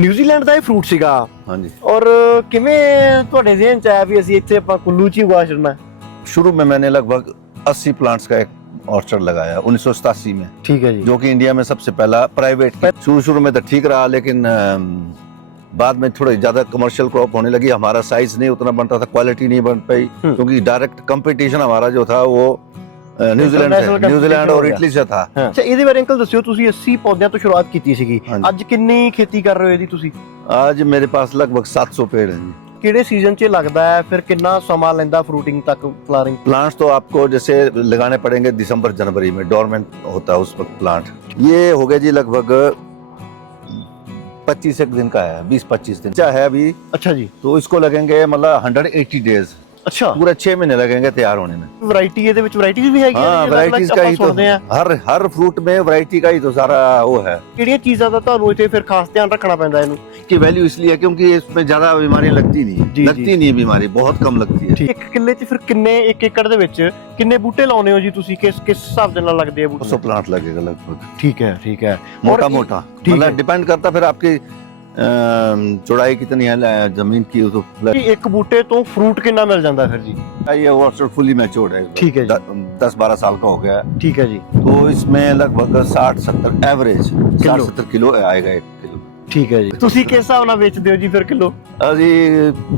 New Zealand ਦਾ ਇਹ fruit ਸੀਗਾ। हाँ जी। ਔਰ ਕਿਵੇਂ ਤੁਹਾਡੇ ਜ਼ਿਹਨ ਚ ਆਇਆ ਵੀ ਅਸੀਂ ਇੱਥੇ ਆਪਾਂ ਕੁੱਲੂ ਚ ਹੀ ਉਗਾ ਛੱਡਣਾ? शुरू में मैंने लगभग 80 प्लांट्स का एक ऑर्चर्ड लगाया 1987 में, ठीक है जी। जो कि इंडिया में सबसे पहला प्राइवेट। शुरू में तो ठीक रहा, लेकिन बाद में थोड़ी ज्यादा कमर्शियल क्रॉप होने लगी। हमारा साइज नहीं उतना बनता था, क्वालिटी नहीं बन पाई, क्योंकि डायरेक्ट कंपटीशन हमारा जो था वो न्यूजीलैंड और इटली से था। ਅੱਛਾ, ਇਹਦੇ ਬਾਰੇ ਅੰਕਲ ਦੱਸਿਓ, ਤੁਸੀਂ 80 ਪੌਦਿਆਂ ਤੋਂ ਸ਼ੁਰੂਆਤ ਕੀਤੀ ਸੀਗੀ, ਅੱਜ ਕਿੰਨੀ ਖੇਤੀ ਕਰ ਰਹੇ ਹੋ ਇਹਦੀ ਤੁਸੀਂ? आज मेरे पास लगभग 700 पेड़ हैं। ਕਿਹੜੇ ਸੀਜ਼ਨ 'ਚ ਲੱਗਦਾ ਹੈ, ਫਿਰ ਕਿੰਨਾ ਸਮਾਂ ਲੈਂਦਾ ਫਰੂਟਿੰग ਤੱਕ, ਫਲਾवरिंग? प्लांट्स तो आपको जैसे लगाने पड़ेंगे दिसंबर जनवरी में, डोरमेंट होता है उस वक्त प्लांट। ये हो गया जी लगभग 25 एक दिन का है, 20-25 दिन है अभी। अच्छा जी। तो इसको लगेंगे मतलब 180 डेज, अच्छा, पूरे 6 महीने लगेंगे तैयार होने में। वैरायटी ਇਹਦੇ ਵਿੱਚ ਵੈਰਾਈਟੀਜ਼ ਵੀ ਹੈਗੀਆਂ? हाँ, वैरायटीज का ही तो हर फ्रूट में वैरायटी का ही तो सारा वो है। ਕਿਹੜੀਆਂ ਚੀਜ਼ਾਂ ਦਾ ਤੁਹਾਨੂੰ ਇੱਥੇ ਫਿਰ ਖਾਸ ਧਿਆਨ ਰੱਖਣਾ ਪੈਂਦਾ ਇਹਨੂੰ? की वैल्यू इसलिए है क्योंकि इसमें ज्यादा बीमारी लगती नहीं है, लगती नहीं है बीमारी, बहुत कम लगती है। ਇੱਕ ਕਿੱਲੇ 'ਚ ਫਿਰ ਕਿੰਨੇ, ਇੱਕ ਏਕੜ ਦੇ ਵਿੱਚ ਕਿੰਨੇ ਬੂਟੇ ਲਾਉਨੇ ਹੋ ਜੀ ਤੁਸੀਂ? ਕਿਸ ਹਿਸਾਬ ਦੇ ਨਾਲ ਲੱਗਦੇ ਆ ਬੂਟੇ? 200 प्लांट लगेगा लगभग। ठीक है, ठीक है। मोटा मोटा मतलब डिपेंड करता फिर आपकी चौड़ाई कितनी है जमीन की। तो ਇੱਕ ਬੂਟੇ ਤੋਂ ਫਰੂਟ ਕਿੰਨਾ ਮਿਲ ਜਾਂਦਾ ਫਿਰ ਜੀ? ये ऑर्चर्ड फुली मैच्योर्ड है। ठीक है जी। 10-12 साल का हो गया है। ठीक है जी। तो इसमें लगभग 60-70 एवरेज 60-70 किलो आएगा 1 किलो। ठीक है जी। ਤੁਸੀਂ किस ਹਿਸਾਬ ਨਾਲ ਵੇਚਦੇ ਹੋ ਜੀ ਫਿਰ ਕਿਲੋ? अभी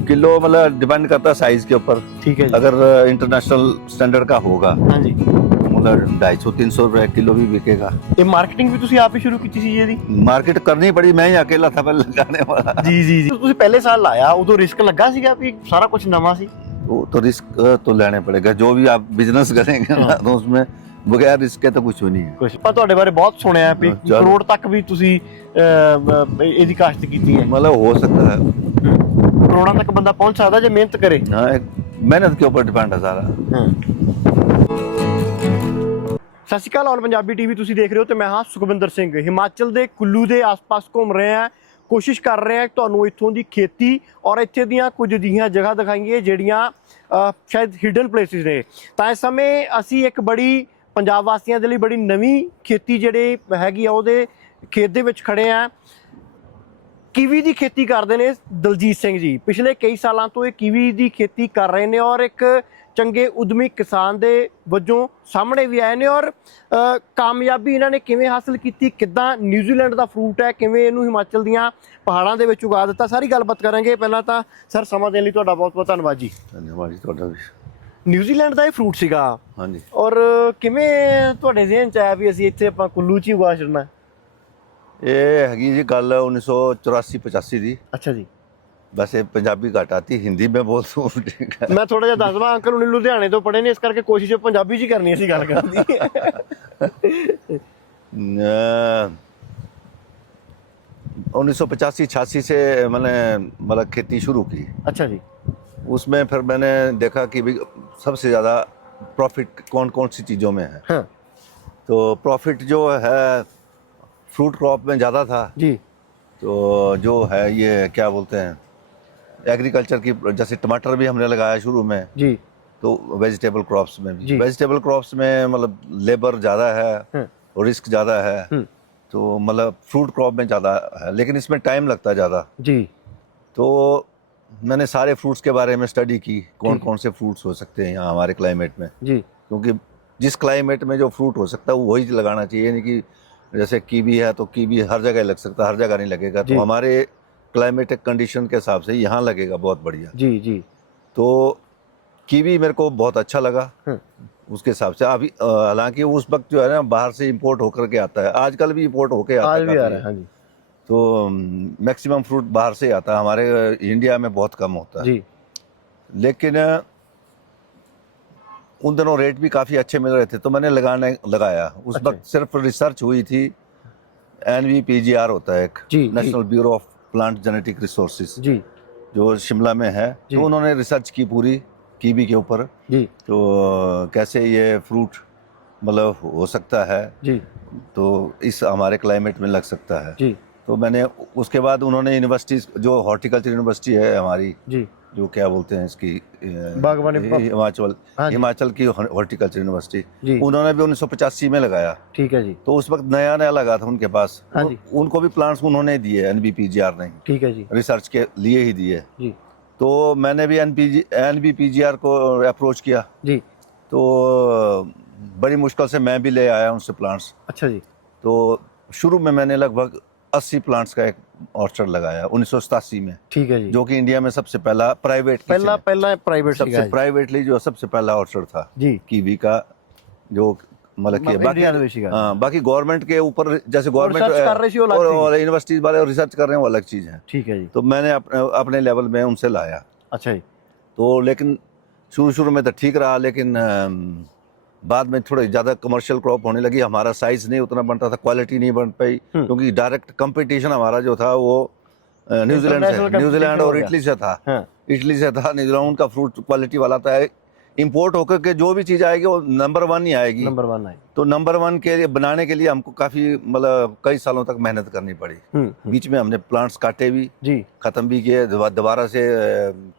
किलो मतलब डिपेंड करता है साइज के ऊपर। ठीक है जी। अगर इंटरनेशनल स्टैंडर्ड का होगा हाँ जी, मतलब 250-300 रुपए किलो भी बिकेगा। ਇਹ ਮਾਰਕੀਟਿੰਗ ਵੀ ਤੁਸੀਂ ਆਪ ਹੀ ਸ਼ੁਰੂ ਕੀਤੀ ਸੀ ਇਹਦੀ? मार्केट करनी पड़ी, मैं ही अकेला था पहले लगाने वाला। ਜੀ ਜੀ ਜੀ। ਤੁਸੀਂ ਪਹਿਲੇ ਸਾਲ ਲਾਇਆ, ਉਦੋਂ ਰਿਸਕ ਲੱਗਾ ਸੀਗਾ ਵੀ सारा कुछ नवा सी? तो रिस्क तो लेने पड़ेगा, जो भी आप बिजनेस करेंगे ना तो उसमें बगैर रिस्क के तो कुछ भी नहीं है। ਕੁਝ ਆਪਾਂ ਤੁਹਾਡੇ ਬਾਰੇ ਬਹੁਤ ਸੁਣਿਆ ਵੀ ਕਰੋੜ ਤੱਕ ਵੀ ਤੁਸੀਂ ਇਹਦੀ ਕਾਸ਼ਤ ਕੀਤੀ ਹੈ। मतलब हो सकता है, ਕਰੋੜਾਂ ਤੱਕ ਬੰਦਾ ਪਹੁੰਚ ਸਕਦਾ ਜੇ ਮਿਹਨਤ ਕਰੇ। हाँ, एक मेहनत के ऊपर डिपेंड है सारा। ਸਤਿ ਸ਼੍ਰੀ ਅਕਾਲ, ਔਨ ਪੰਜਾਬੀ ਟੀਵੀ ਤੁਸੀਂ ਦੇਖ ਰਹੇ ਹੋ ਤੇ ਮੈਂ ਹਾਂ ਸੁਖਵਿੰਦਰ ਸਿੰਘ। ਹਿਮਾਚਲ ਦੇ ਕੁੱਲੂ ਦੇ ਆਸ-ਪਾਸ ਘੁੰਮ ਰਹੇ ਹਾਂ, ਕੋਸ਼ਿਸ਼ ਕਰ ਰਹੇ ਹਾਂ ਤੁਹਾਨੂੰ ਇੱਥੋਂ ਦੀ ਖੇਤੀ ਔਰ ਇੱਥੇ ਦੀਆਂ ਕੁਝ ਅਜਿਹੀਆਂ ਜਗ੍ਹਾ ਦਿਖਾਈਏ ਜਿਹੜੀਆਂ ਸ਼ਾਇਦ ਹਿਡਨ ਪਲੇਸਿਸ ਨੇ। ਤਾਂ ਇਸ ਸਮੇਂ ਅਸੀਂ ਇੱਕ ਬੜੀ ਪੰਜਾਬ ਵਾਸੀਆਂ ਦੇ ਲਈ ਬੜੀ ਨਵੀਂ ਖੇਤੀ ਜਿਹੜੇ ਹੈਗੀ ਆ ਉਹਦੇ ਖੇਤ ਦੇ ਵਿੱਚ ਖੜੇ ਆ। ਕੀਵੀ ਦੀ ਖੇਤੀ ਕਰਦੇ ਨੇ ਦਲਜੀਤ ਸਿੰਘ ਜੀ। ਪਿਛਲੇ ਕਈ ਸਾਲਾਂ ਤੋਂ ਇਹ ਕੀਵੀ ਦੀ ਖੇਤੀ ਕਰ ਰਹੇ ਨੇ ਔਰ ਇੱਕ ਚੰਗੇ ਉਦਮੀ ਕਿਸਾਨ ਦੇ ਵਜੋਂ ਸਾਹਮਣੇ ਵੀ ਆਏ ਨੇ। ਔਰ ਕਾਮਯਾਬੀ ਇਹਨਾਂ ਨੇ ਕਿਵੇਂ ਹਾਸਲ ਕੀਤੀ, ਕਿੱਦਾਂ ਨਿਊਜ਼ੀਲੈਂਡ ਦਾ ਫਰੂਟ ਹੈ, ਕਿਵੇਂ ਇਹਨੂੰ ਹਿਮਾਚਲ ਦੀਆਂ ਪਹਾੜਾਂ ਦੇ ਵਿੱਚ ਉਗਾ ਦਿੱਤਾ, ਸਾਰੀ ਗੱਲਬਾਤ ਕਰਾਂਗੇ। ਪਹਿਲਾਂ ਤਾਂ ਸਰ ਸਮਾਂ ਦੇਣ ਲਈ ਤੁਹਾਡਾ ਬਹੁਤ ਬਹੁਤ ਧੰਨਵਾਦ ਜੀ। धन्यवाद जी ਤੁਹਾਡਾ ਵੀ। ਨਿਊਜ਼ੀਲੈਂਡ ਦਾ ਇਹ ਫਰੂਟ ਸੀਗਾ। ਹਾਂਜੀ। ਔਰ ਕਿਵੇਂ ਤੁਹਾਡੇ ਜ਼ਿਹਨ ਚ ਆਇਆ ਵੀ ਅਸੀਂ ਇੱਥੇ ਆਪਾਂ ਕੁੱਲੂ ਚ ਹੀ ਉਗਾ ਛੱਡਣਾ? ਇਹ ਹੈਗੀ ਜੀ ਗੱਲ 1984-85 ਦੀ। ਅੱਛਾ ਜੀ। ਵੈਸੇ ਪੰਜਾਬੀ ਘੱਟ ਆਤੀ, ਹਿੰਦੀ में बोल दूं ठीक है। ਮੈਂ ਥੋੜਾ ਜਿਹਾ ਦੱਸਵਾਂ, ਅੰਕਲ ਹੁਣੇ ਲੁਧਿਆਣੇ ਤੋਂ ਪੜ੍ਹੇ ਨੇ, ਇਸ ਕਰਕੇ ਕੋਸ਼ਿਸ਼ ਪੰਜਾਬੀ 'ਚ ਹੀ ਕਰਨੀ ਅਸੀਂ ਗੱਲ ਕਰਨ ਦੀ। 1985-86 से मैंने मतलब खेती शुरू की। अच्छा जी। उसमें फिर मैंने देखा कि भी सबसे ज़्यादा प्रॉफिट कौन कौन सी चीज़ों में है। हाँ। तो प्रॉफिट जो है फ्रूट क्रॉप में ज़्यादा था जी। तो जो है ये क्या बोलते हैं एग्रीकल्चर की, जैसे टमाटर भी हमने लगाया शुरू में जी। तो वेजिटेबल क्रॉप्स में भी, जी। वेजिटेबल क्रॉप्स में मतलब लेबर ज़्यादा है और रिस्क ज़्यादा है। तो मतलब फ्रूट क्रॉप में ज़्यादा है, लेकिन इसमें टाइम लगता है ज़्यादा जी। तो मैंने सारे फ्रूट्स के बारे में स्टडी की, कौन कौन से फ्रूट्स हो सकते हैं यहाँ हमारे क्लाइमेट में जी। क्योंकि जिस क्लाइमेट में जो फ्रूट हो सकता है वही लगाना चाहिए, नहीं कि जैसे कीवी है तो कीवी हर जगह लग सकता है, हर जगह नहीं लगेगा। तो हमारे क्लाइमेटिक कंडीशन के हिसाब से यहाँ लगेगा बहुत बढ़िया। जी जी। तो कीवी मेरे को बहुत अच्छा लगा उसके हिसाब से। अभी हालांकि उस वक्त जो है ना बाहर से इंपोर्ट होकर के आता है, आजकल भी इंपोर्ट होके आता आज भी आ रहा है। हाँ जी। तो मैक्सिमम फ्रूट बाहर से ही आता है, हमारे इंडिया में बहुत कम होता है जी। लेकिन उन दिनों रेट भी काफ़ी अच्छे मिल रहे थे तो मैंने लगाया। उस वक्त सिर्फ रिसर्च हुई थी, NVPGR होता है एक, national bureau of plant genetic resources जी, जो शिमला में है। तो उन्होंने रिसर्च की पूरी कीवी के ऊपर जी। तो कैसे ये फ्रूट मतलब हो सकता है जी, तो इस हमारे क्लाइमेट में लग सकता है जी। तो मैंने उसके बाद उन्होंने यूनिवर्सिटीज़, जो हॉर्टिकल्चर यूनिवर्सिटी है हमारी जी, जो क्या बोलते हैं इसकी बागवानी हिमाचल हाँ जी। हिमाचल की हॉर्टिकल्चर जी। यूनिवर्सिटी, उन्होंने भी 1985 में लगाया। ठीक है जी। तो उस वक्त नया नया लगा था उनके पास। हाँ जी। उनको भी प्लांट्स उन्होंने दिए, NBPGR ने ठीक है जी। रिसर्च के लिए ही दिए। जी तो मैंने भी NBPGR को अप्रोच किया। जी। तो बड़ी मुश्किल से मैं भी ले आया उनसे प्लांट्स। अच्छा जी। तो शुरू में मैंने लगभग 80 प्लांट्स का एक ऑर्चर्ड लगाया 1987 में, ठीक है जी। जो कि इंडिया में सबसे पहला प्राइवेट पहला प्राइवेट सबसे प्राइवेटली जो सबसे पहला ऑर्चर्ड था जी कीवी का, जो मतलब कि इंडिया में शिकार। हाँ, बाकी गवर्नमेंट के ऊपर जैसे गवर्नमेंट रिसर्च कर रही थी वो अलग थी। और यूनिवर्सिटीज वाले रिसर्च कर रहे हैं वो अलग चीज़ है। ठीक है जी। तो मैंने अपने लेवल में उनसे लाया। अच्छा जी। तो लेकिन शुरू में तो ठीक रहा, लेकिन बाद में थोड़ी ज़्यादा कमर्शियल क्रॉप होने लगी, हमारा साइज नहीं उतना बनता था, क्वालिटी नहीं बन पाई, क्योंकि डायरेक्ट कंपटीशन हमारा जो था वो न्यूजीलैंड और इटली से था। इटली से था, न्यूजीलैंड उनका फ्रूट क्वालिटी वाला था। इंपोर्ट होकर के जो भी चीज़ आएगी वो नंबर 1 ही आएगी। नंबर 1 आएगी। तो नंबर 1 के लिए बनाने के लिए हमको काफ़ी मतलब कई सालों तक मेहनत करनी पड़ी। बीच में हमने प्लांट्स काटे भी जी, ख़त्म भी किए, दोबारा से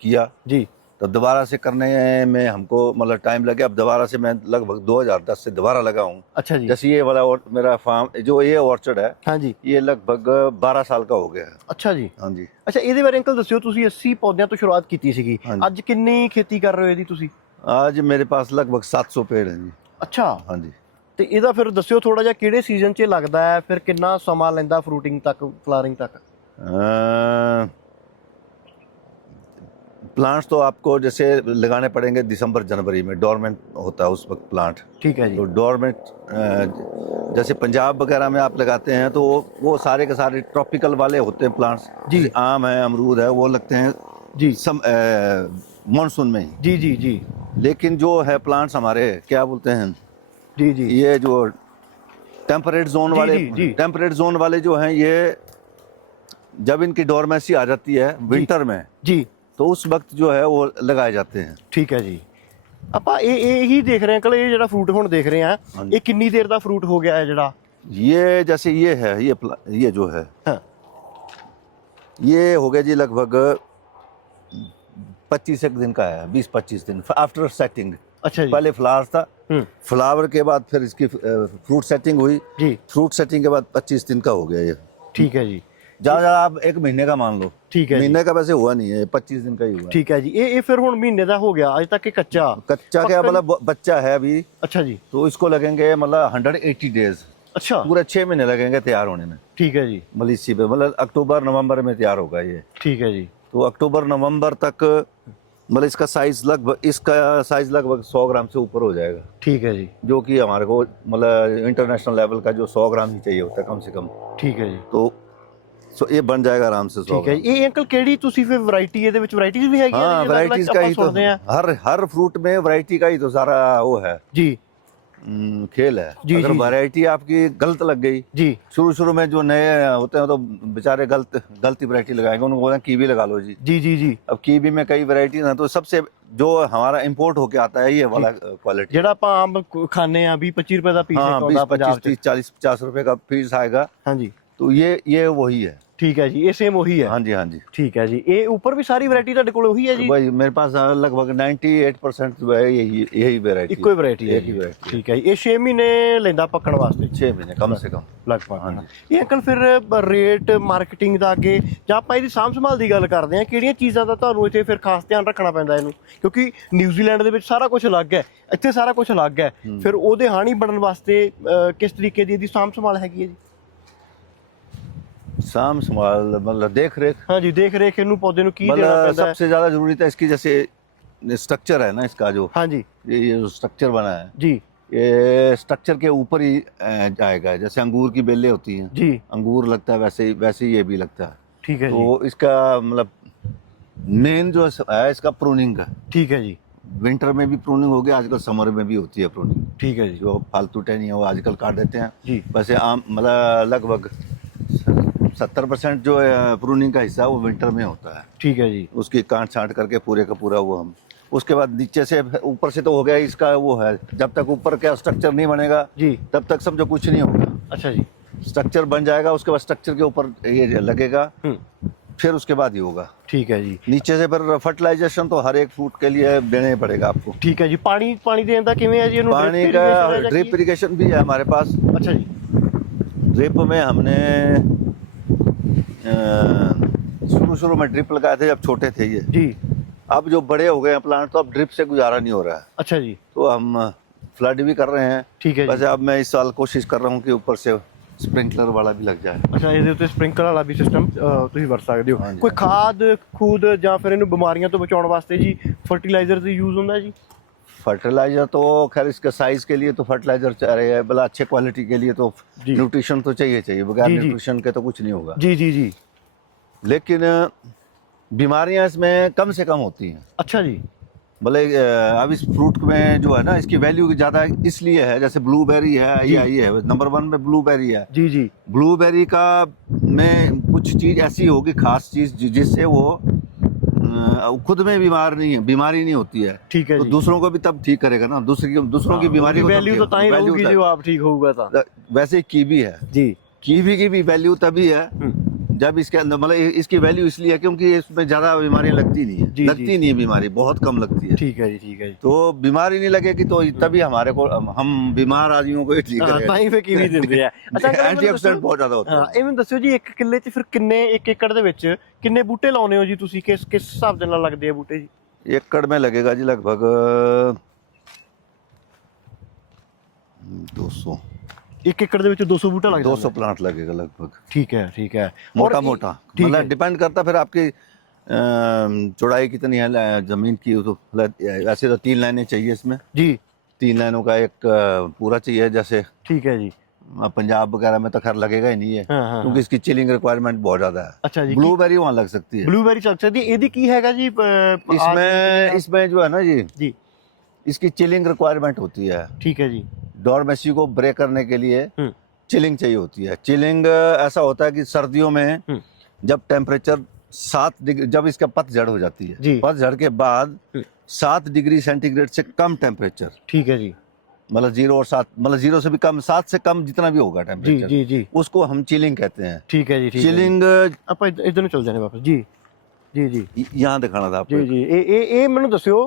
किया जी। तो दोबारा से करने में हमको मतलब टाइम लगे। अब दोबारा से मैं लगभग 2010 से दोबारा लगा हूँ। अच्छा जी। जैसे ये वाला मेरा फार्म जो ये ऑर्चर्ड है, हाँ जी, ये लगभग 12 साल का हो गया है। अच्छा जी। हाँ जी। अच्छा, ਇਹਦੇ ਬਾਰੇ ਅੰਕਲ ਦੱਸਿਓ, ਤੁਸੀਂ 80 ਪੌਦਿਆਂ ਤੋਂ ਸ਼ੁਰੂਆਤ ਕੀਤੀ ਸੀਗੀ, ਅੱਜ ਕਿੰਨੀ ਖੇਤੀ ਕਰ ਰਹੇ ਹੋ ਇਹਦੀ ਤੁਸੀਂ? आज मेरे पास लगभग 700 पेड़ हैं जी। अच्छा। हाँ जी। ਤੇ ਇਹਦਾ ਫਿਰ ਦੱਸਿਓ ਥੋੜਾ ਜਿਹਾ, ਕਿਹੜੇ ਸੀਜ਼ਨ 'ਚ ਲੱਗਦਾ ਹੈ, ਫਿਰ ਕਿੰਨਾ ਸਮਾਂ ਲੈਂਦਾ ਫਰੂਟਿੰਗ ਤੱਕ, ਫਲਾਵਰਿੰਗ तक? प्लांट्स तो आपको जैसे लगाने पड़ेंगे दिसंबर जनवरी में, डोरमेंट होता है उस वक्त प्लांट। ठीक है जी। तो डोरमेंट जैसे पंजाब वगैरह में आप लगाते हैं तो वो सारे के सारे ट्रॉपिकल वाले होते हैं प्लांट्स जी। आम है, अमरूद है, वो लगते हैं जी मानसून में ही। जी जी जी। लेकिन जो है प्लांट्स हमारे क्या बोलते हैं जी जी, ये जो टेम्परेट जोन वाले, टेम्परेट जोन वाले जो हैं, ये जब इनकी डोरमेसी आ जाती है विंटर में जी, तो उस वक्त जो है वो लगाए जाते हैं। ठीक है जी। ਆਪਾਂ ਇਹ ਹੀ ਦੇਖ ਰਹੇ ਹਾਂ ਅੰਕਲ, ਇਹ ਜਿਹੜਾ ਫਰੂਟ ਹੁਣ ਦੇਖ ਰਹੇ ਆ, ਇਹ ਕਿੰਨੀ ਦੇਰ ਦਾ ਫਰੂਟ ਹੋ ਗਿਆ ਹੈ ਜਿਹੜਾ? ये जैसे ये है, ये जो है, हाँ, ये हो गया जी लगभग 25 एक दिन का है, 20-25 दिन आफ्टर सेटिंग। अच्छा जी। पहले फ्लावर था, फ्लावर के बाद फिर इसकी फ्रूट सेटिंग हुई जी। फ्रूट सेटिंग के बाद 25 दिन का हो गया ये। ठीक है जी। ज्यादा आप 1 महीने का मान लो। ठीक है। महीने का वैसे हुआ नहीं है, 25 दिन का ही हुआ। ठीक है जी। ये फिर हुन महीने का हो गया, आज तक कच्चा क्या मतलब बच्चा है अभी। अच्छा जी। तो इसको लगेंगे मतलब 180 डेज। अच्छा। पूरे 6 महीने लगेंगे तैयार होने में। ठीक है जी। मलेशिया पे मतलब अक्टूबर नवंबर में तैयार होगा ये। ठीक है जी। तो अक्टूबर नवंबर तक मतलब इसका साइज लगभग 100 ग्राम से ऊपर हो जाएगा। ठीक है जी। जो कि हमारे को मतलब इंटरनेशनल लेवल का जो 100 ग्राम ही चाहिए होता है कम से कम। ठीक है जी। तो ये बन जाएगा आराम से। ठीक है। ये अंकल केड़ी ਤੁਸੀਂ ਫਿਰ वैरायटी ਇਹਦੇ ਵਿੱਚ वैरायटीज भी हैगी? हाँ, वैरायटीज का ही तो हर फ्रूट में वैरायटी का ही तो सारा वो है जी, खेल है। जी, अगर वैरायटी आपकी गलत लग गई जी, शुरू में जो नए होते हैं तो बेचारे गलती वैरायटी लगाएंगे, उनको बोला कीवी लगा लो जी। जी जी जी। अब कीवी में कई वैरायटी है, तो सबसे जो हमारा इंपोर्ट होके आता है ये वाला क्वालिटी, ਜਿਹੜਾ ਆਪਾਂ ਆਮ ਖਾਣੇ ਆ 20-25 ਰੁਪਏ ਦਾ ਪੀਸ ਆਉਂਦਾ, 25-30 40-50 रुपए का पीस आएगा। हाँ जी। तो ये वही है। ठीक है जी। ये सेम वही है। हाँ जी, हाँ जी। ठीक है जी। ये ऊपर भी सारी वैरायटी ਤੁਹਾਡੇ ਕੋਲ वही है जी? भाई मेरे पास लगभग 98% जो है यही वैरायटी, इको वैरायटी है। ठीक है। ये 6 ਮਹੀਨੇ ਲੈਂਦਾ ਪੱਕਣ ਵਾਸਤੇ? 6 ਮਹੀਨੇ ਕਮ ਸੇ ਕਮ ਲਗਭਗ। हाँ जी। ਇਹ ਅੰਕਲ ਫਿਰ ਰੇਟ ਮਾਰਕੀਟਿੰਗ ਦਾ ਅੱਗੇ ਜਾਂ ਆਪਾਂ ਇਹਦੀ ਸਾਂਭ ਸੰਭਾਲ ਦੀ ਗੱਲ ਕਰਦੇ ਹਾਂ, ਕਿਹੜੀਆਂ ਚੀਜ਼ਾਂ ਦਾ ਤੁਹਾਨੂੰ ਇੱਥੇ ਫਿਰ ਖਾਸ ਧਿਆਨ ਰੱਖਣਾ ਪੈਂਦਾ ਇਹਨੂੰ? ਕਿਉਂਕਿ ਨਿਊਜ਼ੀਲੈਂਡ ਦੇ ਵਿੱਚ ਸਾਰਾ ਕੁਝ ਅਲੱਗ ਹੈ, ਇੱਥੇ ਸਾਰਾ ਕੁਝ ਅਲੱਗ ਹੈ, ਫਿਰ ਉਹਦੇ ਹਾਣੀ ਬਣਨ ਵਾਸਤੇ ਕਿਸ ਤਰੀਕੇ ਦੀ ਇਹਦੀ ਸਾਂਭ ਸੰਭਾਲ ਹੈਗੀ ਹੈ ਜੀ? साम संभाल मतलब देख रेख। हाँ जी, देख रेख इनू पौधे की देना पैंदा है? सबसे ज्यादा जरूरी था इसकी, जैसे स्ट्रक्चर है ना इसका जो, हाँ जी, ये जो स्ट्रक्चर बना है जी, ये स्ट्रक्चर के ऊपर ही जाएगा। जैसे अंगूर की बेलें होती हैं जी, अंगूर लगता है वैसे ही ये भी लगता है। ठीक है। तो इसका मतलब मेन जो है इसका प्रूनिंग का। ठीक है जी। विंटर में भी प्रूनिंग हो गया, आजकल समर में भी होती है प्रूनिंग। ठीक है जी। जो फालतू टहनियाँ वो आजकल काट देते हैं जी। वैसे आम मतलब लगभग 70% जो प्रूनिंग का हिस्सा वो विंटर में होता है। ठीक है जी। उसकी काट छांट करके पूरे का पूरा वो हम, उसके बाद नीचे से ऊपर से तो हो गया इसका वो है, जब तक ऊपर का स्ट्रक्चर नहीं बनेगा जी तब तक समझो कुछ नहीं होगा। अच्छा जी। स्ट्रक्चर बन जाएगा, उसके बाद स्ट्रक्चर के ऊपर ये लगेगा, फिर उसके बाद ही होगा। ठीक है जी। नीचे से फिर फर्टिलाइजेशन तो हर एक फ्रूट के लिए देना ही पड़ेगा आपको। ठीक है जी। पानी देने का किवें है जी? ਇਹਨੂੰ पानी का ड्रिप इरिगेशन भी है हमारे पास। अच्छा जी। ड्रिप में हमने शुरू में ड्रिप लगाए थे जब छोटे थे ये। जी। अब जो बड़े हो गए हैं प्लांट तो अब ड्रिप से गुजारा नहीं हो रहा है। अच्छा जी। तो हम फ्लड भी कर रहे हैं। ठीक है जी। वैसे अब मैं इस साल कोशिश कर रहा हूँ कि ऊपर से स्प्रिंकलर वाला भी लग जाए। ਅੱਛਾ, ਇਹਦੇ ਉੱਤੇ ਸਪ੍ਰਿੰਕਲਰ ਵਾਲਾ ਵੀ ਸਿਸਟਮ ਤੁਸੀਂ ਵਰਤ ਸਕਦੇ ਹੋ। ਹਾਂਜੀ। ਕੋਈ ਖਾਦ ਖੂਦ ਜਾਂ ਫਿਰ ਇਹਨੂੰ ਬਿਮਾਰੀਆਂ ਤੋਂ ਬਚਾਉਣ ਵਾਸਤੇ ਜੀ ਫਰਟੀਲਾਈਜ਼ਰ ਦੀ ਯੂਜ਼ ਹੁੰਦਾ ਜੀ? फर्टिलाइजर तो खैर इसके साइज के लिए तो फर्टिलाइजर चाह रहे हैं, भला अच्छे क्वालिटी के लिए तो जी। न्यूट्रिशन तो चाहिए, बगैर जी, जी। न्यूट्रिशन के तो कुछ नहीं होगा। जी जी जी। लेकिन बीमारियां इसमें कम से कम होती हैं। अच्छा जी। भले अब इस फ्रूट में जो है ना इसकी वैल्यू ज़्यादा इसलिए है, जैसे ब्लूबेरी है जी। ये है नंबर 1 में ब्लूबेरी है। जी जी। ब्लूबेरी का में कुछ चीज़ ऐसी होगी खास चीज़ जिससे वो खुद में बीमारी नहीं होती है। ठीक है तो जी। दूसरों को भी तब ठीक करेगा ना, दूसरों की बीमारी को वैल्यू तो ताई रहूगी जो आप ठीक होगा तो। वैसे कीवी है जी। कीवी की भी वैल्यू तभी है जब इसके अंदर मतलब इसकी वैल्यू इसलिए है क्योंकि इसमें ज्यादा बीमारियां लगती नहीं है। जी, लगती जी। नहीं है बीमारी, बहुत कम लगती है। ठीक है जी। ठीक है जी। तो बीमारी नहीं लगेगी तो तभी हमारे को हम बीमार आदमियों को ही ठीक ਹਾਂ करेगा। ਤਾਂ ਹੀ ਫੇ ਕੀਵੀ ਦਿੰਦੇ ਆ। ਅੱਛਾ एंटीऑक्सीडेंट बहुत ज्यादा होता ਹਾਂ है। ਇਹ ਮੈਨੂੰ ਦੱਸਿਓ ਜੀ, ਇੱਕ ਕਿੱਲੇ 'ਚ ਫਿਰ ਕਿੰਨੇ, ਇੱਕ ਏਕੜ ਦੇ ਵਿੱਚ ਕਿੰਨੇ ਬੂਟੇ ਲਾਉਨੇ ਹੋ ਜੀ ਤੁਸੀਂ? ਕਿਸ ਹਿਸਾਬ ਦੇ ਨਾਲ ਲੱਗਦੇ ਆ ਬੂਟੇ ਜੀ? एकड़ में लगेगा जी लगभग 200 ਇੱਕ ਏਕੜ ਦੇ ਵਿੱਚ 200 ਬੂਟਾ ਲੱਗ ਜਾਂਦਾ? 200 प्लांट लगेगा लगभग। ठीक है ठीक है। मोटा और मोटा ठीक मतलब है। डिपेंड करता फिर आपकी चौड़ाई कितनी है जमीन की। तो ऐसे तो 3 लाइनें चाहिए इसमें। जी। 3 लाइनों का एक पूरा चाहिए। जैसे ठीक है जी। पंजाब वगैरह में तो खैर लगेगा ही नहीं है हाँ हाँ क्योंकि इसकी चिलिंग रिक्वायरमेंट बहुत ज्यादा है। अच्छा जी। ब्लूबेरी वहाँ लग सकती है। ब्लूबेरी चल सकती है। ਇਹਦੀ ਕੀ ਹੈਗਾ ਜੀ? इसमें जो है ना जी जी। इसकी चिलिंग रिक्वायरमेंट होती है। ठीक है जी। डोरमेसी को ब्रेक करने के लिए चिलिंग चाहिए होती है। चिलिंग ऐसा होता है कि सर्दियों में जब टेम्परेचर 7 डिग्री, जब इसका पतझड़ हो जाती जी। है, पतझड़ के बाद 7 डिग्री सेंटीग्रेड से कम टेम्परेचर, ठीक है जी। मतलब 0 और 7, मतलब 0 से भी कम, 7 से कम जितना भी होगा जी टेम्परेचर, जी जी। उसको हम चिलिंग कहते हैं। ठीक है जी। ठीक चिलिंग ਆਪਾਂ ਇਧਰ ਨੂੰ ਚੱਲ ਜਾਣੇ ਵਾਪਸ। ਜੀ ਜੀ ਜੀ यहाँ दिखाना था आपको। ਜੀ ਜੀ। ਇਹ ਮੈਨੂੰ ਦੱਸਿਓ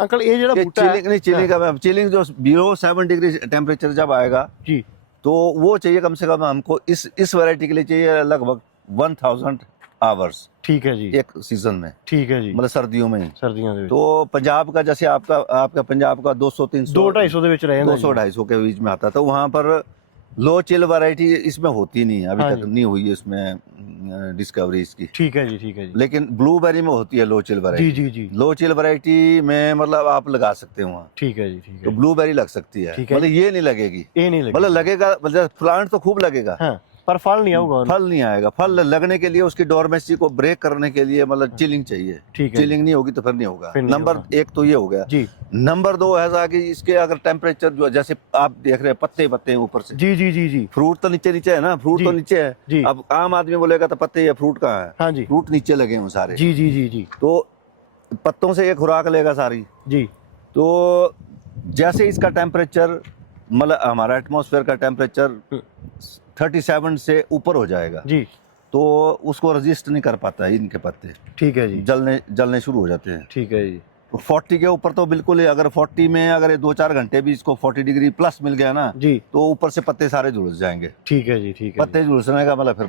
ਅੰਕਲ, ਇਹ ਜਿਹੜਾ ਬੂਟਾ ਹੈ चिलिंग नहीं, चिलिंग का चिलिंग जो बिलो 7 डिग्री टेम्परेचर जब आएगा जी, तो वो चाहिए कम से कम हमको इस वैरायटी के लिए चाहिए लगभग 1000 आवर्स ठीक है जी। एक सीजन में, ठीक है जी। मतलब सर्दियों में ही। सर्दियों ਦੇ ਵਿੱਚ तो पंजाब का जैसे आपका पंजाब का 200 300 200-250 ਦੇ ਵਿੱਚ ਰਹਿ ਜਾਂਦਾ 200 250 के बीच में आता था। वहाँ पर लो चिल वैरायटी इसमें होती नहीं है, अभी हाँ तक जी। नहीं हुई है इसमें डिस्कवरी इसकी। ठीक है जी। ठीक है जी। लेकिन ब्लूबेरी में होती है लो चिल जी वैरायटी। जी जी। लो चिल वैरायटी में मतलब आप लगा सकते हो वहाँ, ठीक है जी। ठीक तो है। ब्लूबेरी लग सकती है। ठीक है। मतलब ये नहीं लगेगी, ये नहीं लगे मतलब लगेगा, मतलब प्लांट तो खूब लगेगा, हाँ, पर फल नहीं आऊगा। फल नहीं आएगा। फल लगने के लिए उसकी डोरमेसी को ब्रेक करने के लिए मतलब चिलिंग चाहिए। ठीक है। चिलिंग नहीं होगी तो फिर नहीं होगा। फिर नहीं नंबर होगा। 1 तो ये हो गया। जी नंबर 2 ऐसा कि इसके अगर टेम्परेचर जो जैसे आप देख रहे हैं पत्ते हैं ऊपर से, जी जी जी जी। फ्रूट तो नीचे है ना, फ्रूट जी। तो नीचे जी। है। अब आम आदमी बोलेगा तो पत्ते या फ्रूट कहाँ है? हाँ जी। फ्रूट नीचे लगे हैं सारे। जी जी जी जी तो पत्तों से ये खुराक लेगा सारी। जी। तो जैसे इसका टेम्परेचर मतलब हमारा एटमॉस्फेयर का टेम्परेचर 37 से ऊपर हो जाएगा जी। तो उसको रजिस्ट नहीं कर पाता है इनके पत्ते, ठीक है जी। जलने शुरू हो जाते हैं। ठीक है जी। तो 40 के ऊपर तो बिल्कुल ही, अगर 40 में अगर 2-4 घंटे भी इसको 40 डिग्री प्लस मिल गया ना जी। तो ऊपर से पत्ते सारे झुलस जाएंगे। ठीक है जी। ठीक है पत्ते झुलसने का मतलब फिर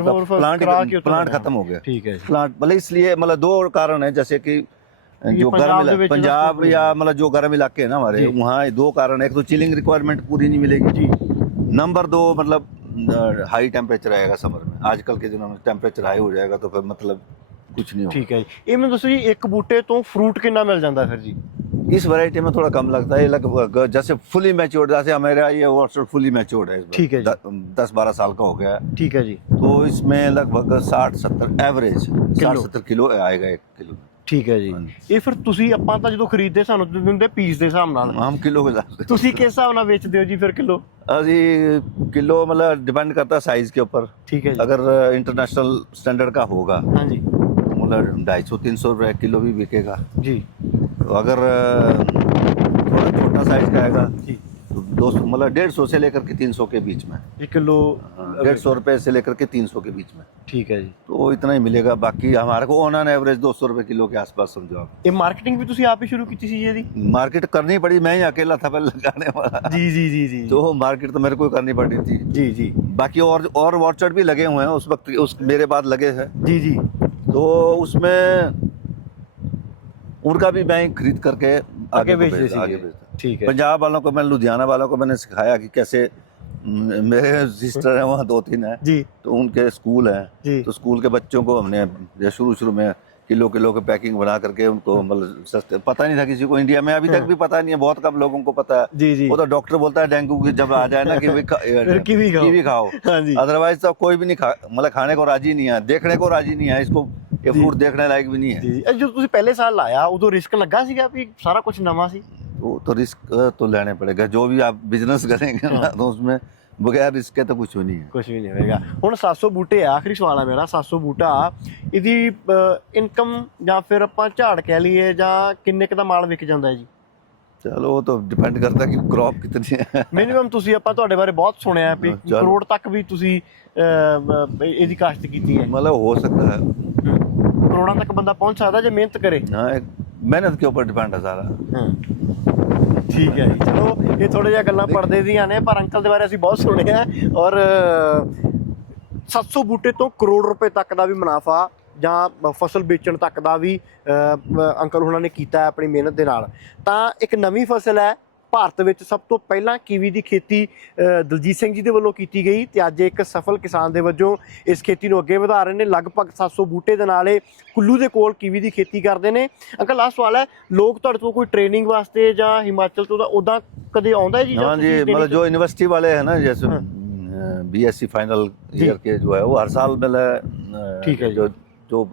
वो आपका प्लांट खत्म हो गया। ठीक है जी। प्लांट मतलब इसलिए मतलब 2 कारण है, जैसे कि जो गर्म पंजाब या मतलब जो गर्म इलाके हैं ना हमारे, वहाँ 2 कारण है। एक तो चिलिंग रिक्वायरमेंट पूरी नहीं मिलेगी जी। नंबर 2 मतलब हाई टेम्परेचर आएगा समर में। आजकल के दिनों में टेम्परेचर हाई हो जाएगा तो फिर मतलब कुछ नहीं होगा। ठीक है जी। ये मैं दसो जी, एक बूटे तो फ्रूट कितना मिल जाता है फिर जी? इस वैरायटी में थोड़ा कम लगता है, लगभग जैसे फुली मैच्योर्ड, जैसे हमारा ये वर्षोड फुली मैच्योर्ड है। ठीक है जी। 10-12 साल का हो गया है। ठीक है जी। तो इसमें लगभग 60-70 एवरेज 60-70 किलो आएगा 1 किलो में। ਠੀਕ ਹੈ ਜੀ। ਇਹ ਫਿਰ ਤੁਸੀਂ ਆਪਾਂ ਤਾਂ ਜਦੋਂ ਖਰੀਦਦੇ ਸਾਨੂੰ ਦਿੰਦੇ ਪੀਸ ਦੇ ਹਿਸਾਬ ਨਾਲ, हम किलो के हिसाब से, ਤੁਸੀਂ किस ਹਿਸਾਬ ਨਾਲ ਵੇਚਦੇ ਹੋ ਜੀ ਫਿਰ ਕਿਲੋ? अभी किलो मतलब डिपेंड करता है साइज के ऊपर। ठीक है जी। अगर इंटरनेशनल स्टैंडर्ड का होगा हाँ जी। मतलब 250-300 रुपये किलो भी बिकेगा। जी तो अगर थोड़ा छोटा साइज का आएगा जी तो 200 मतलब 150 से लेकर के 300 के बीच में। 1 किलो 150 रुपए से लेकर के 300 के बीच में, ठीक है जी। तो इतना ही मिलेगा। बाकी हमारे को ऑन एन एवरेज 200 रुपए किलो के आसपास समझो आप। ਇਹ ਮਾਰਕੀਟਿੰਗ ਵੀ ਤੁਸੀਂ ਆਪ ਹੀ ਸ਼ੁਰੂ ਕੀਤੀ ਸੀ ਜੀ ਇਹਦੀ? मार्केट करनी पड़ी, मैं ही अकेला था पहले लगाने वाला, ਜੀ ਜੀ ਜੀ ਜੀ तो मार्केट तो मेरे को ही करनी पड़ी थी। ਜੀ ਜੀ बाकी और ऑर्चर्ड भी लगे हुए हैं उस वक्त, उस मेरे बाद लगे हैं, ਜੀ जी तो उसमें उनका भी मैं ही खरीद करके आगे बेच को देते आगे थे। बेचता। ठीक है पंजाब वालों को, मैं लुधियाना वालों को मैंने सिखाया कि कैसे, मेरे सिस्टर हैं वहाँ 2-3 हैं, जी तो उनके स्कूल जी। हैं, तो स्कूल के बच्चों को हमने शुरू में किलो के पैकिंग बना करके उनको मतलब सस्ते, पता नहीं था किसी को इंडिया में, अभी तक भी पता नहीं है, बहुत कम लोगों को पता है। जी जी वो तो डॉक्टर बोलता है डेंगू की जब आ जाए ना कि फिर कीवी खाओ। हाँ जी। अदरवाइज तो कोई भी नहीं मतलब खाने को राजी नहीं है, देखने को राजी नहीं है इसको, ये फ्रूट देखने लायक भी नहीं है। ਜੀ ਜੀ। ਜਦੋਂ ਤੁਸੀਂ ਪਹਿਲੇ ਸਾਲ ਲਾਇਆ ਉਦੋਂ ਰਿਸਕ ਲੱਗਾ ਸੀਗਾ ਵੀ ਸਾਰਾ ਕੁਝ ਨਵਾਂ ਸੀ? तो रिस्क तो लेने पड़ेगा, जो भी आप बिजनेस करेंगे ना, तो उसमें बगैर रिस्क के तो कुछ भी नहीं है। ਕੁਝ ਵੀ ਨਹੀਂ ਹੋਏਗਾ। ਹੁਣ 700 ਬੂਟੇ ਆ, ਆਖਰੀ ਸਵਾਲ ਆ ਮੇਰਾ, 700 ਬੂਟਾ ਇਹਦੀ ਇਨਕਮ ਜਾਂ ਫਿਰ ਆਪਾਂ ਝਾੜ ਕਹਿ ਲਈਏ ਜਾਂ ਕਿੰਨੇ ਕ ਦਾ ਮਾਲ ਵਿਕ ਜਾਂਦਾ ਹੈ ਜੀ? चलो वो तो डिपेंड करता है कि क्रॉप कितनी है। ਮਿਨੀਮਮ ਤੁਸੀਂ ਆਪਾਂ ਤੁਹਾਡੇ ਬਾਰੇ ਬਹੁਤ ਸੁਣਿਆ ਵੀ ਚਲੋ। ਕਰੋੜ ਤੱਕ ਵੀ ਤੁਸੀਂ ਇਹਦੀ ਕਾਸ਼ਤ ਕੀਤੀ ਹੈ। मतलब हो सकता है, ਕਰੋੜਾਂ ਤੱਕ ਬੰਦਾ ਪਹੁੰਚ ਸਕਦਾ ਜੇ ਮਿਹਨਤ ਕਰੇ। हाँ, एक मेहनत के ऊपर डिपेंड है सारा। ਠੀਕ ਹੈ ਜੀ। ਚਲੋ ਇਹ ਥੋੜੇ ਜਿਹਾ ਗੱਲਾਂ ਪਰਦੇ ਦੀਆਂ ਨੇ, ਪਰ ਅੰਕਲ ਦੇ ਬਾਰੇ ਅਸੀਂ ਬਹੁਤ ਸੁਣਿਆ ਔਰ 700 ਬੂਟੇ ਤੋਂ ਕਰੋੜ ਰੁਪਏ ਤੱਕ ਦਾ ਵੀ ਮੁਨਾਫਾ ਜਾਂ ਫਸਲ ਵੇਚਣ ਤੱਕ ਦਾ ਵੀ ਅੰਕਲ ਉਹਨਾਂ ਨੇ ਕੀਤਾ ਹੈ ਆਪਣੀ ਮਿਹਨਤ ਦੇ ਨਾਲ। ਤਾਂ ਇੱਕ ਨਵੀਂ ਫਸਲ ਹੈ ਭਾਰਤ ਵਿੱਚ, ਸਭ ਤੋਂ ਪਹਿਲਾਂ ਕੀਵੀ ਦੀ ਖੇਤੀ ਦਲਜੀਤ ਸਿੰਘ ਜੀ ਦੇ ਵੱਲੋਂ ਕੀਤੀ ਗਈ ਤੇ ਅੱਜ ਇੱਕ ਸਫਲ ਕਿਸਾਨ ਦੇ ਵਜੋਂ ਇਸ ਖੇਤੀ ਨੂੰ ਅੱਗੇ ਵਧਾ ਰਹੇ ਨੇ। ਲਗਭਗ 700 ਬੂਟੇ ਦੇ ਨਾਲ ਇਹ ਕੁੱਲੂ ਦੇ ਕੋਲ ਕੀਵੀ ਦੀ ਖੇਤੀ ਕਰਦੇ ਨੇ। ਅੰਕਲ ਲਾਸਟ ਸਵਾਲ ਹੈ, ਲੋਕ ਤੁਹਾਡੇ ਤੋਂ ਕੋਈ ਟ੍ਰੇਨਿੰਗ ਵਾਸਤੇ ਜਾਂ ਹਿਮਾਚਲ ਤੋਂ ਉਦਾਂ ਕਦੇ ਆਉਂਦਾ ਹੈ ਜੀ? हाँ जी, मतलब जो यूनिवर्सिटी वाले हैं ना, जैसे हाँ। BSc फाइनल ईयर के जो है वो हर साल ठीक है जी। जो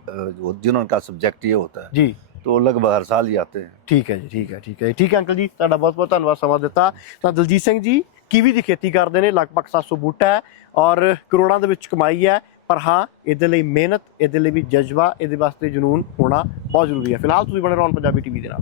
जिन्होंने सब्जेक्ट ये होता है, ਜੀ तो लगभग हर साल ही आते हैं। ਠੀਕ ਹੈ ਜੀ, ਠੀਕ ਹੈ ਠੀਕ ਹੈ ਠੀਕ ਹੈ ਅੰਕਲ ਜੀ, ਤੁਹਾਡਾ ਬਹੁਤ ਬਹੁਤ ਧੰਨਵਾਦ ਸਮਾਂ ਦਿੱਤਾ। ਤਾਂ ਦਲਜੀਤ ਸਿੰਘ ਜੀ ਕੀਵੀ ਦੀ ਖੇਤੀ ਕਰਦੇ ਨੇ, ਲਗਭਗ 700 ਬੂਟਾ ਹੈ ਔਰ ਕਰੋੜਾਂ ਦੇ ਵਿੱਚ ਕਮਾਈ ਹੈ, ਪਰ ਹਾਂ ਇਹਦੇ ਲਈ ਮਿਹਨਤ, ਇਹਦੇ ਲਈ ਵੀ ਜਜ਼ਬਾ, ਇਹਦੇ ਵਾਸਤੇ ਜਨੂਨ ਹੋਣਾ ਬਹੁਤ ਜ਼ਰੂਰੀ ਹੈ। ਫਿਲਹਾਲ ਤੁਸੀਂ ਬਣੇ ਰਹੋ ਪੰਜਾਬੀ ਟੀਵੀ ਦੇ ਨਾਲ।